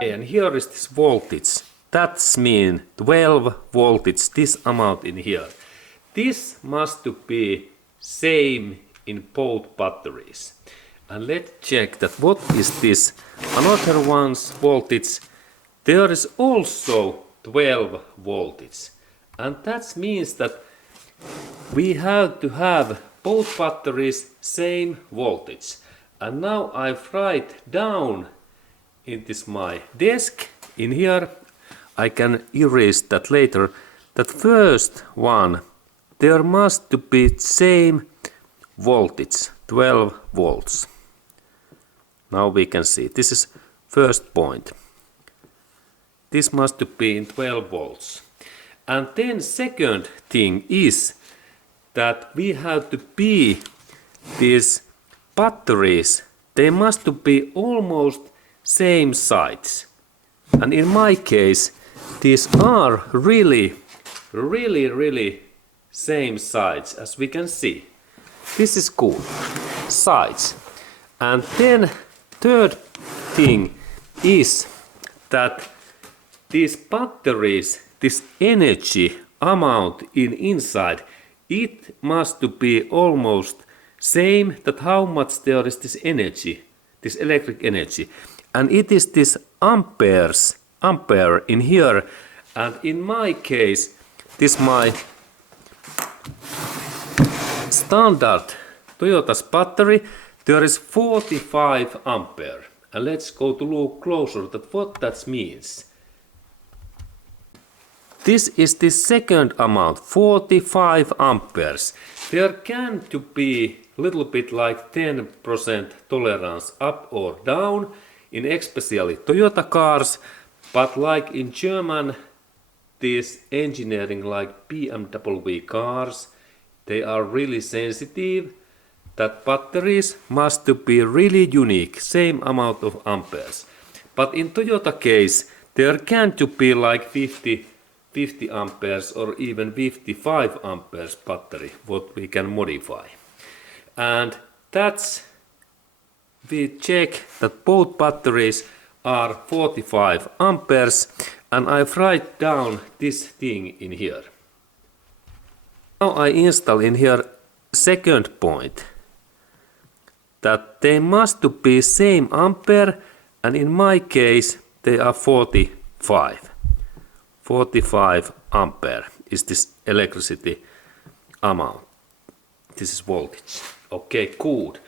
And here is this voltage. That's mean 12 voltage, this amount in here. This must be same in both batteries. And let's check that what is this. Another one's voltage. There is also 12 voltage. And that means that we have to have both batteries same voltage. And now I write down in this my desk in here. I can erase that later. That first one, there must be same voltage, 12 volts. Now we can see this is first point. This must be in 12 volts. And then second thing is that we have to be these batteries. They must be almost same size. And in my case, these are really same size as we can see. This is cool. Size. And then third thing is that these batteries, this energy amount inside, it must be almost same that how much there is this energy, this electric energy. And it is this ampere in here. And in my case, this my standard Toyota's battery, there is 45 ampere. And let's go to look closer at what that means. This is the second amount, 45 amperes. There can to be little bit like 10% tolerance up or down in especially Toyota cars, but like in German, this engineering like BMW cars, they are really sensitive that batteries must be really unique, same amount of amperes. But in Toyota case, there can to be like 50 amperes or even 55 amperes battery, what we can modify. And that's, we check that both batteries are 45 amperes, and I write down this thing in here. Now I install in here second point, that they must be same ampere, and in my case they are 45 ampere is this electricity amount. This is voltage. Okay, good.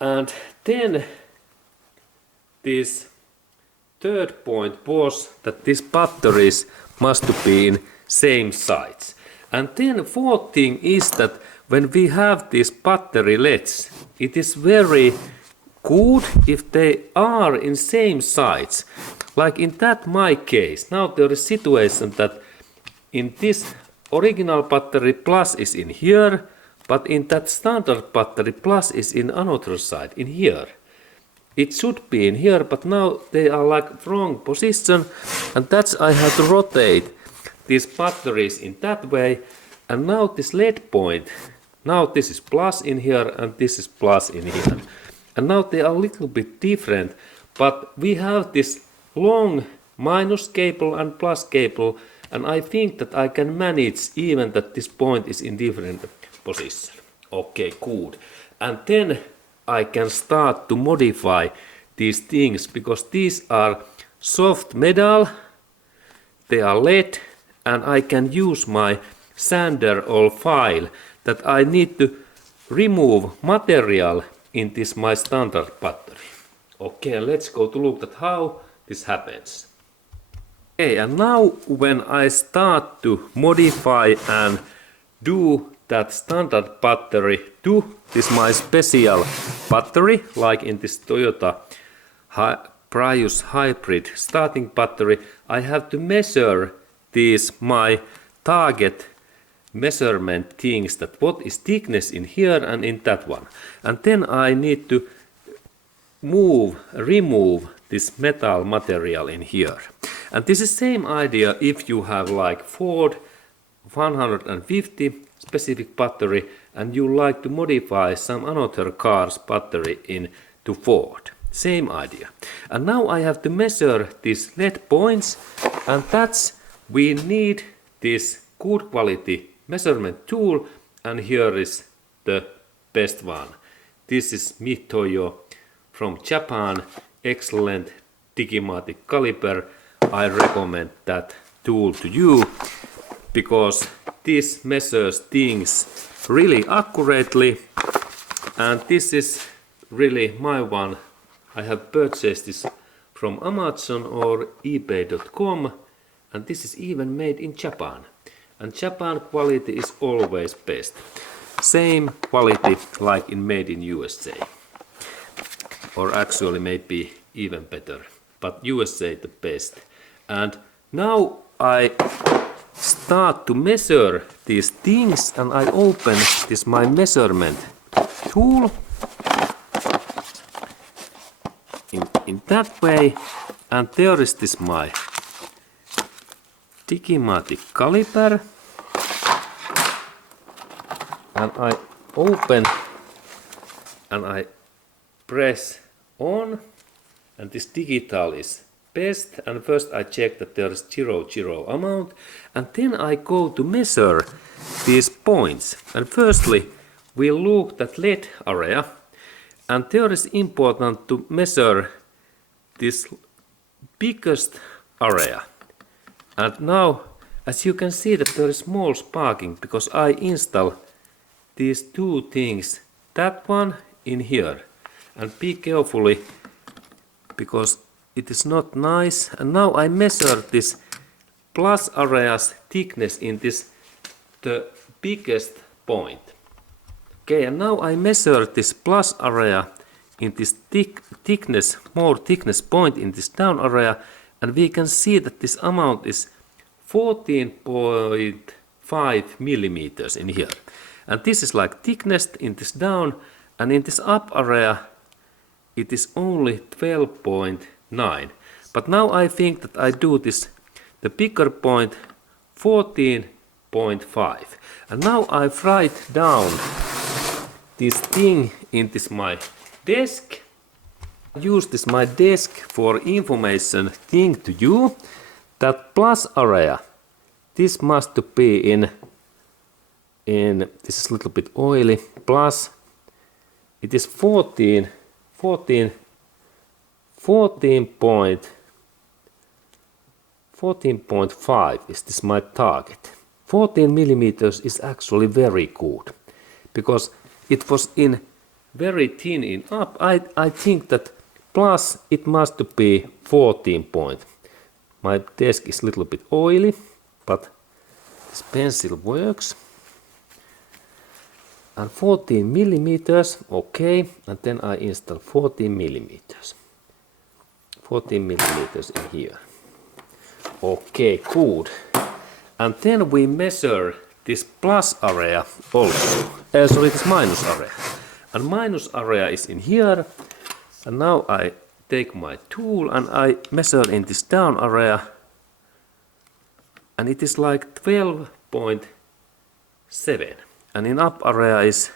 And then this third point was that these batteries must be in same size. And then fourth thing is that when we have these battery LEDs, it is very good if they are in same size. Like in that my case, now there is situation that in this original battery plus is in here, but in that standard battery plus is in another side, in here. It should be in here, but now they are like wrong position, and that's I have to rotate these batteries in that way. And now this LED point, now this is plus in here and this is plus in here. And now they are a little bit different, but we have this long minus cable and plus cable, and I think that I can manage even that this point is in different position. Okay, good. And then I can start to modify these things, because these are soft metal, they are LED, and I can use my sander or file that I need to remove material in this my standard battery. Okay, let's go to look at how this happens. Okay, and now when I start to modify and do that standard battery to this my special battery, like in this Toyota Prius hybrid starting battery, I have to measure these my target measurement things, that what is thickness in here and in that one. And then I need to remove this metal material in here. And this is same idea if you have like Ford 150 specific battery and you like to modify some another car's battery into Ford. Same idea. And now I have to measure these lead points, and that's we need this good quality measurement tool, and here is the best one. This is Mitoyo from Japan, excellent digimatic caliper. I recommend that tool to you because this measures things really accurately, and this is really my one. I have purchased this from Amazon or ebay.com, and this is even made in Japan. And Japan quality is always best. Same quality like in made in USA. Or actually maybe even better. But USA the best. And now I start to measure these things, and I open this my measurement tool in that way, and there is this my digimatic caliper, and I open and I press on, and this digital is best, and first I check that there is 0 amount, and then I go to measure these points. And firstly we look at lead area, and there is important to measure this biggest area. And now as you can see that there is small sparking because I install these two things, that one in here, and be carefully because it is not nice. And now I measure this plus area's thickness in this the biggest point. Okay, and now I measure this plus area in this thickness, more thickness point in this down area, and we can see that this amount is 14.5 millimeters in here. And this is like thickness in this down, and in this up area it is only 12.9. But now I think that I do this, the bigger point, 14.5. And now I write down this thing in this my desk. Use this my desk for information thing to you, that plus area, this must be in this is a little bit oily, plus it is 14.5 is this my target. 14 millimeters is actually very good because it was in very thin in up. I think that plus it must be 14 point. My desk is a little bit oily, but this pencil works. And 14 millimeters, okay, and then I install 14 millimeters. 14 millimeters in here. Okay, good. And then we measure this plus area also. Sorry, this minus area. And minus area is in here. And now I take my tool and I measure in this down area. And it is like 12.7. And in up area is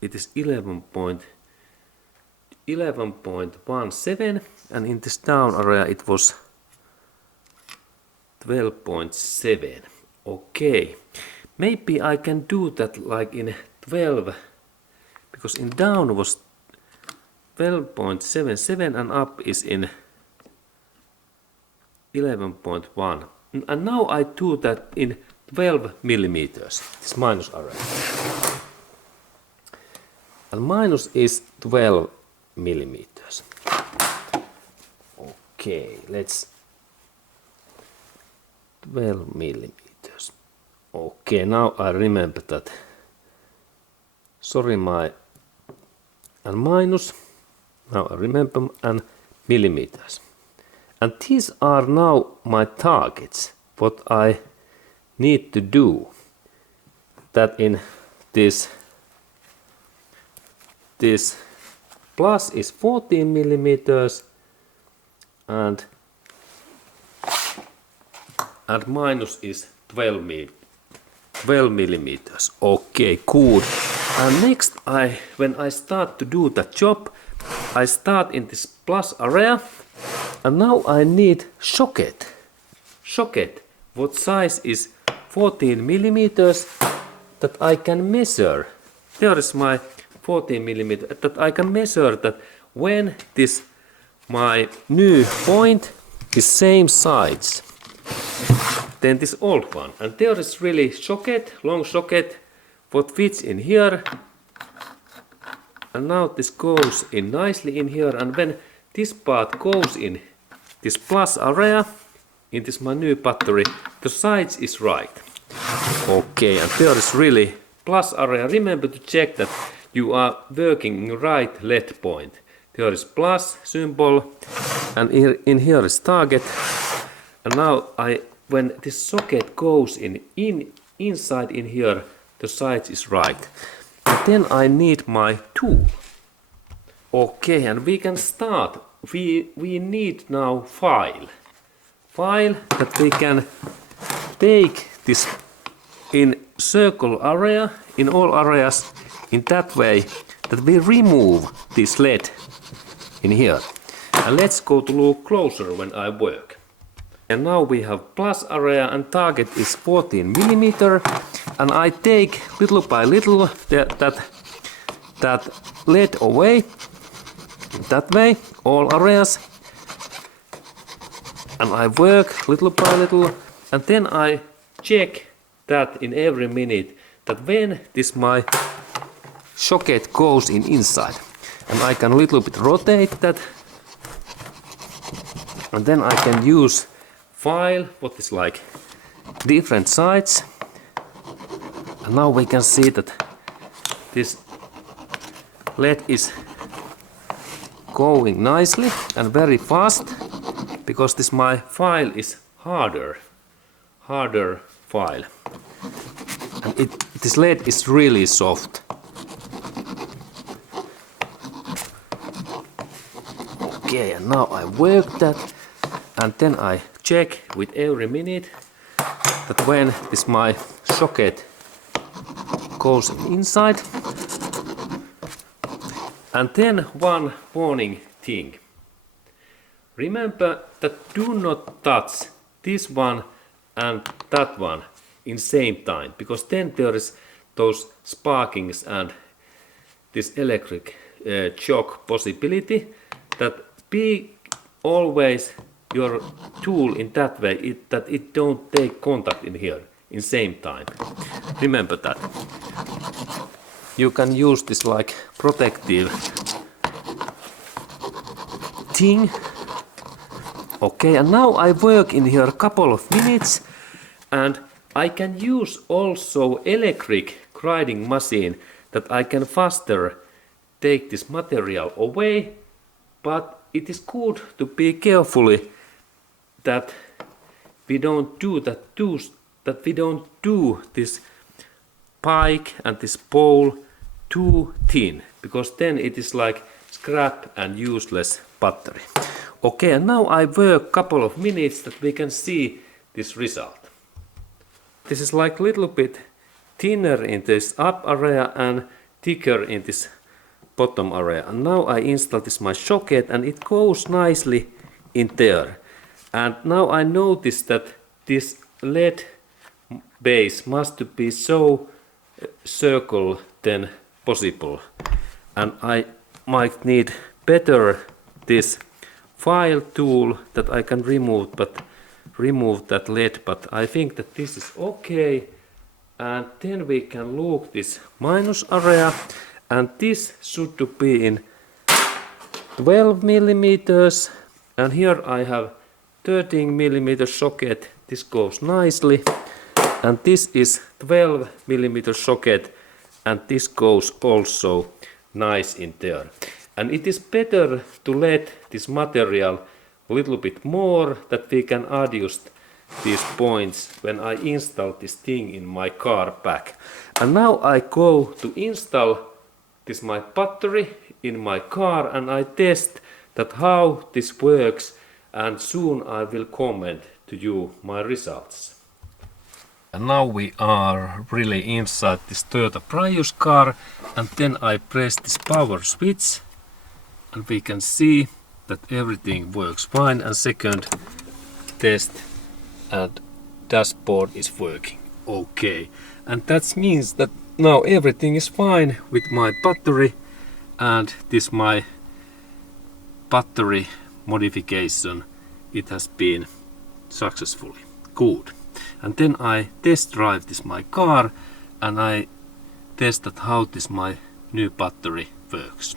it is 11.17, and in this down area it was 12.7. Okay, maybe I can do that like in 12, because in down was 12.77 and up is in 11.1. And now I do that in 12 millimeters, this minus area. And minus is 12 millimeters. Okay, let's 12 millimeters. Okay, now I remember that. Sorry, my and minus. Now I remember, and millimeters. And these are now my targets. What I need to do. That in this plus is 14 millimeters and minus is 12 millimeters. Okay, good. And next when I start to do the job, I start in this plus area, and now I need socket. Socket, what size is 14 millimeters that I can measure. There is my 14 millimeter that I can measure that when this my new point is same size than this old one. And there is really socket, long socket, what fits in here. And now this goes in nicely in here, and when this part goes in this plus area, in this my new battery, the size is right. Okay, and there is really plus area. Remember to check that you are working right LED point. There is plus symbol, and in here is target. And now when this socket goes inside in here, the size is right. And then I need my tool. Okay, and we can start. We need now file that we can take this in circle area, in all areas, in that way that we remove this LED in here. And let's go to look closer when I work. And now we have plus area, and target is 14 millimeter, and I take little by little that LED away, that way, all areas, and I work little by little, and then I check that in every minute that when this my socket goes inside, and I can a little bit rotate that, and then I can use file what is like different sides, and now we can see that this LED is going nicely and very fast, because this my file is harder file, and this LED is really soft. Okay, and now I work that, and then I check with every minute that when this my socket goes inside. And then one warning thing. Remember that do not touch this one and that one in same time, because then there is those sparkings and this electric shock possibility. That be always your tool in that way that it don't take contact in here in same time. Remember that. You can use this like protective thing. Okay, and now I work in here a couple of minutes, and I can use also electric grinding machine that I can faster take this material away, but it is good to be carefully that we don't do that we don't do this pike and this pole too thin, because then it is like scrap and useless battery. Okay, and now I work couple of minutes that we can see this result. This is like little bit thinner in this up area and thicker in this bottom area. And now I install this my socket, and it goes nicely in there. And now I notice that this LED base must be so circle than possible, and I might need better this file tool that I can remove that LED, but I think that this is okay. And then we can look this minus area, and this should be in 12 millimeters, and here I have 13 millimeter socket. This goes nicely, and this is 12 millimeter socket, and this goes also nice in there. And it is better to let this material a little bit more, that we can adjust these points when I install this thing in my car back. And now I go to install this my battery in my car, and I test that how this works, and soon I will comment to you my results. And now we are really inside this Toyota Prius car, and then I press this power switch and we can see that everything works fine. And second test, and dashboard is working okay, and that means that now everything is fine with my battery, and this my battery modification, it has been successfully good. And then I test drive this my car and I tested how this my new battery works.